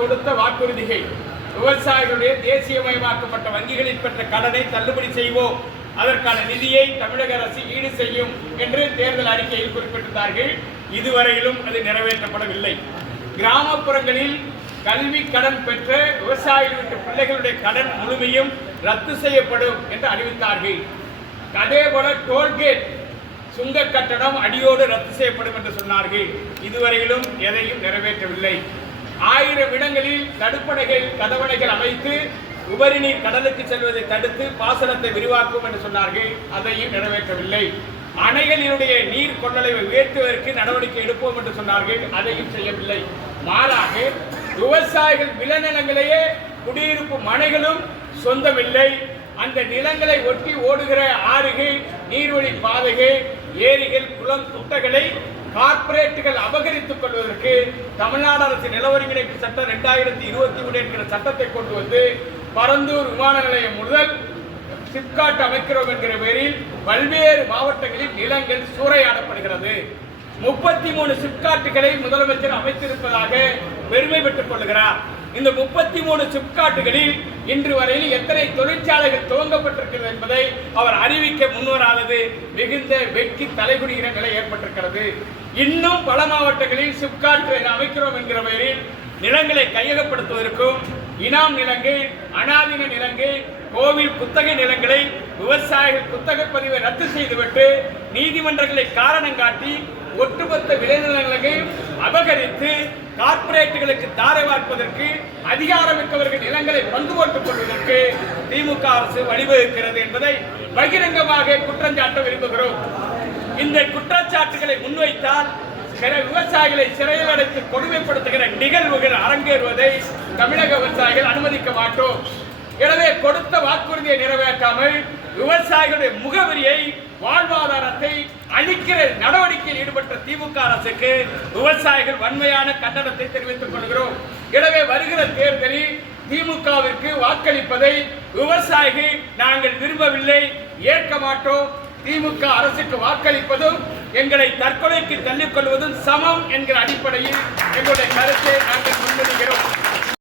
கொடுத்த வாக்குறுதிகள் விவசாயிகளுடைய தேசியமயமாக்கப்பட்ட வங்கிகளில் பெற்ற கடனை தள்ளுபடி செய்வோம், அதற்கான நிதியை தமிழக அரசு ஈடு செய்யும் என்று தேர்தல் அறிக்கையில் குறிப்பிட்டிருந்தார்கள். இதுவரையிலும் அது நிறைவேற்றப்படவில்லை. கிராமப்புறங்களில் கல்வி கடன் பெற்ற விவசாயிகளுடைய பிள்ளைகளுடைய கடன் முழுமையும் ரத்து செய்யப்படும் என்று அறிவித்தார்கள். அதேபோல டோல்கேட் சுங்க கட்டணம் அடியோடு ரத்து செய்யப்படும் என்று சொன்னார்கள். இதுவரையிலும் எதையும் நிறைவேற்றவில்லை. 1000 இடங்களில் தடுப்பணைகள் கதவணைகள் அமைத்து உபரி நீர் கடலுக்கு செல்வதை தடுத்து பாசனத்தை விரிவாக்கும் என்று சொன்னார்கள். அதையும் நிறைவேற்றவில்லை. அணைகளினுடைய நீர் கொள்ளளவை உயர்த்துவதற்கு நடவடிக்கை எடுப்போம் என்று சொன்னார்கள். அதையும் செய்யவில்லை. மாறாக விவசாயிகள் விளைநிலங்களையே குடியிருப்பு மனைகளும் சொந்தமில்லை. அந்த நிலங்களை ஒட்டி ஓடுகிற ஆறுகள், நீர்வழி பாதைகள், ஏரிகள், குளம், குட்டைகளை கார்ப்பரேட்டுகள் அபகரித்துக் கொள்வதற்கு தமிழ்நாடு அரசு நில ஒருங்கிணைப்பு சட்டம் 2023 என்கிற சட்டத்தை கொண்டு வந்து பரந்தூர் விமான நிலையம் முதல் சிப்காட் அமைக்கிறோம் என்கிற பேரில் பல்வேறு மாவட்டங்களில் நிலங்கள் சூறையாடப்படுகிறது. 33 சிப்காட்டுகளை முதலமைச்சர் அமைத்திருப்பதாக பெருமை பெற்றுக் கொள்கிறார். இந்த 33 சிப்காட்டுகளில் இன்று வரையில் எத்தனை தொழிற்சாலைகள் துவங்கப்பட்டிருக்கிறது என்பதை அவர் அறிவிக்க முன்வராதது மிகுந்த வெட்கி தலைகுனிகிற நிலை ஏற்பட்டிருக்கிறது. இன்னும் பல மாவட்டங்களில் சிப்காட் அமைக்கிறோம் என்கிற பெயரில் நிலங்களை கையகப்படுத்துவதற்கும் இனாம் நிலங்கள், அனாதீன நிலங்கள், கோவில் குத்தகை நிலங்களை விவசாயிகள் குத்தகை பதிவை ரத்து செய்துவிட்டு நீதிமன்றங்களை காரணம் காட்டி ஒட்டுமொத்த விளைநிலங்களை அபகரித்து கார்ப்பரேட்டுகளுக்கு தாரை வார்ப்பதற்கு அதிகாரமிக்கவர்கள் நிலங்களை பங்கு போட்டுக் கொள்வதற்கு திமுக அரசு வழிவகுக்கிறது என்பதை பகிரங்கமாக குற்றஞ்சாட்ட விரும்புகிறோம். இந்த குற்றச்சாட்டுகளை முன்வைத்தால் விவசாயிகளை சிறையில் அடைத்து கொடுமைப்படுத்துகிற நிகழ்வுகள் அரங்கேறுவதை தமிழக விவசாயிகள் அனுமதிக்க மாட்டோம். எனவே கொடுத்த வாக்குறுதியை நிறைவேற்றாமல் விவசாயிகளுடைய முகவரியை, வாழ்வாதாரத்தை அழிக்கிற நடவடிக்கையில் ஈடுபட்ட திமுக அரசுக்கு விவசாயிகள் வன்மையான கண்டனத்தை தெரிவித்துக் கொள்கிறோம். எனவே வருகிற தேர்தலில் திமுகவிற்கு வாக்களிப்பதை விவசாயிகள் நாங்கள் விரும்பவில்லை, ஏற்க மாட்டோம். திமுக அரசுக்கு வாக்களிப்பதும் எங்களை தற்கொலைக்கு தள்ளிக்கொள்வதும் சமம் என்கிற அடிப்படையில் எங்களுடைய கருத்தை நாங்கள் முன்மொழிகிறோம்.